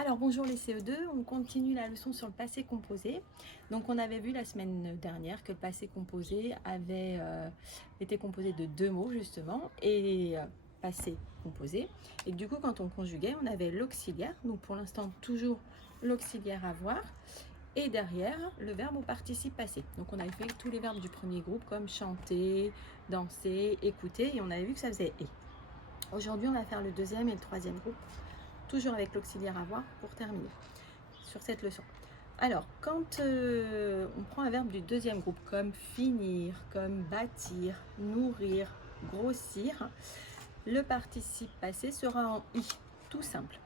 Alors bonjour les CE2, on continue la leçon sur le passé composé. Donc on avait vu la semaine dernière que le passé composé avait été composé de deux mots justement, et passé composé. Et du coup quand on conjuguait, on avait l'auxiliaire, donc pour l'instant toujours l'auxiliaire avoir, et derrière le verbe au participe passé. Donc on avait fait tous les verbes du premier groupe comme chanter, danser, écouter, et on avait vu que ça faisait et. Aujourd'hui on va faire le deuxième et le troisième groupe, toujours avec l'auxiliaire avoir pour terminer sur cette leçon. Alors, quand on prend un verbe du deuxième groupe, comme finir, comme bâtir, nourrir, grossir, le participe passé sera en i, tout simple.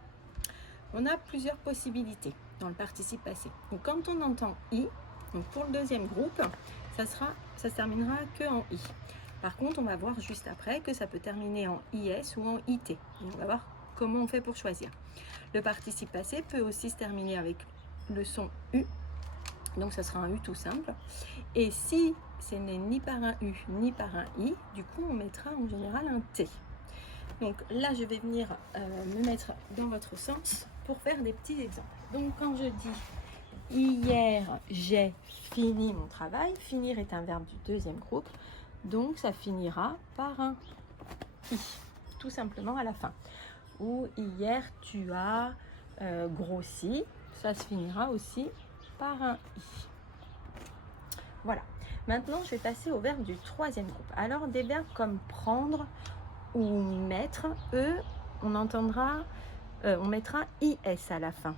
On a plusieurs possibilités dans le participe passé. Donc, quand on entend i, donc pour le deuxième groupe, ça se terminera que en i. Par contre, on va voir juste après que ça peut terminer en is ou en it. Et on va voir comment on fait pour choisir. Le participe passé peut aussi se terminer avec le son U, donc ça sera un U tout simple. Et si ce n'est ni par un U ni par un I, du coup on mettra en général un T. Donc là je vais venir me mettre dans votre sens pour faire des petits exemples. Donc quand je dis hier j'ai fini mon travail, finir est un verbe du deuxième groupe, donc ça finira par un I, tout simplement à la fin. Ou hier tu as grossi, ça se finira aussi par un i. Voilà. Maintenant, je vais passer au verbe du troisième groupe. Alors, des verbes comme prendre ou mettre, eux, on entendra, on mettra is à la fin.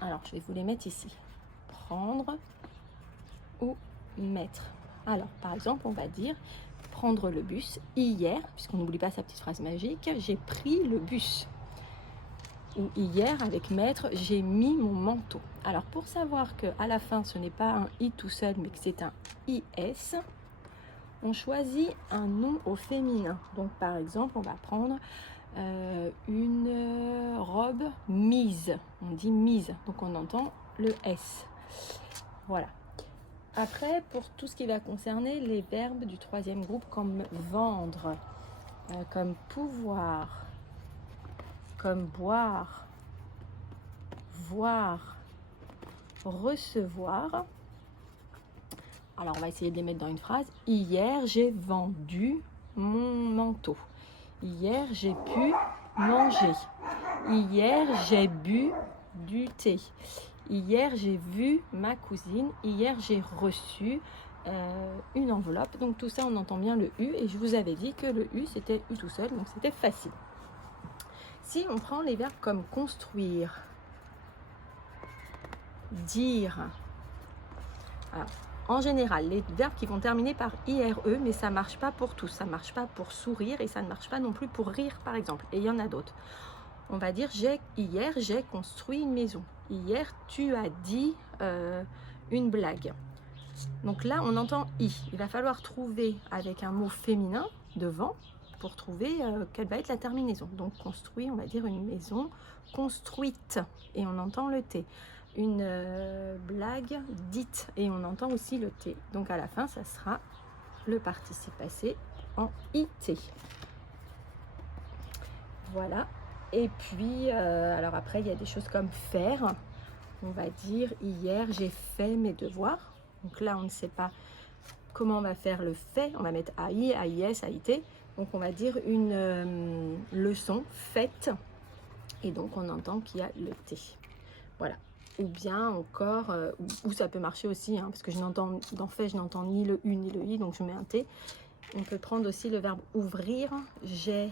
Alors, je vais vous les mettre ici. Prendre ou mettre. Alors, par exemple, on va dire prendre le bus. Hier, puisqu'on n'oublie pas sa petite phrase magique, j'ai pris le bus. Ou hier, avec maître, j'ai mis mon manteau. Alors, pour savoir qu'à la fin, ce n'est pas un i tout seul, mais que c'est un is, on choisit un nom au féminin. Donc, par exemple, on va prendre une robe mise. On dit mise, donc on entend le s. Voilà. Après, pour tout ce qui va concerner les verbes du troisième groupe, comme vendre, comme pouvoir, comme boire, voir, recevoir. Alors on va essayer de les mettre dans une phrase. Hier j'ai vendu mon manteau. Hier j'ai pu manger. Hier j'ai bu du thé. Hier j'ai vu ma cousine. Hier j'ai reçu une enveloppe. Donc tout ça on entend bien le U, et je vous avais dit que le U c'était U tout seul, donc c'était facile. Si on prend les verbes comme construire, dire. Alors, en général, les verbes qui vont terminer par IRE, mais ça ne marche pas pour tous. Ça ne marche pas pour sourire et ça ne marche pas non plus pour rire, par exemple. Et il y en a d'autres. On va dire, hier, j'ai construit une maison. Hier, tu as dit une blague. Donc là, on entend I. Il va falloir trouver avec un mot féminin devant pour trouver quelle va être la terminaison. Donc construit, on va dire une maison construite, et on entend le T. Une blague dite, et on entend aussi le T. Donc à la fin, ça sera le participe passé en IT. Voilà. Et puis, alors après, il y a des choses comme faire. On va dire, hier, j'ai fait mes devoirs. Donc là, on ne sait pas comment on va faire le fait. On va mettre AI, AIS, AIT. Donc on va dire une leçon faite. Et donc on entend qu'il y a le T. Voilà. Ou bien encore, ou ça peut marcher aussi, hein, parce que je n'entends, dans fait, je n'entends ni le U ni le I, donc je mets un T. On peut prendre aussi le verbe ouvrir. J'ai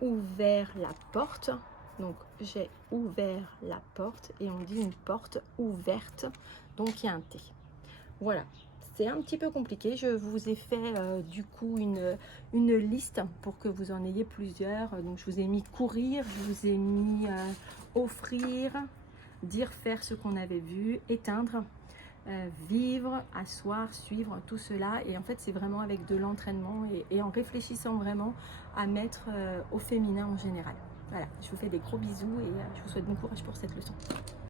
ouvert la porte. Donc j'ai ouvert la porte, et on dit une porte ouverte, donc il y a un T. Voilà, c'est un petit peu compliqué. Je vous ai fait du coup une liste pour que vous en ayez plusieurs. Donc je vous ai mis courir, je vous ai mis offrir, dire, faire ce qu'on avait vu, éteindre, vivre, asseoir, suivre, tout cela. Et en fait c'est vraiment avec de l'entraînement et en réfléchissant vraiment à mettre au féminin en général. Voilà, je vous fais des gros bisous et je vous souhaite bon courage pour cette leçon.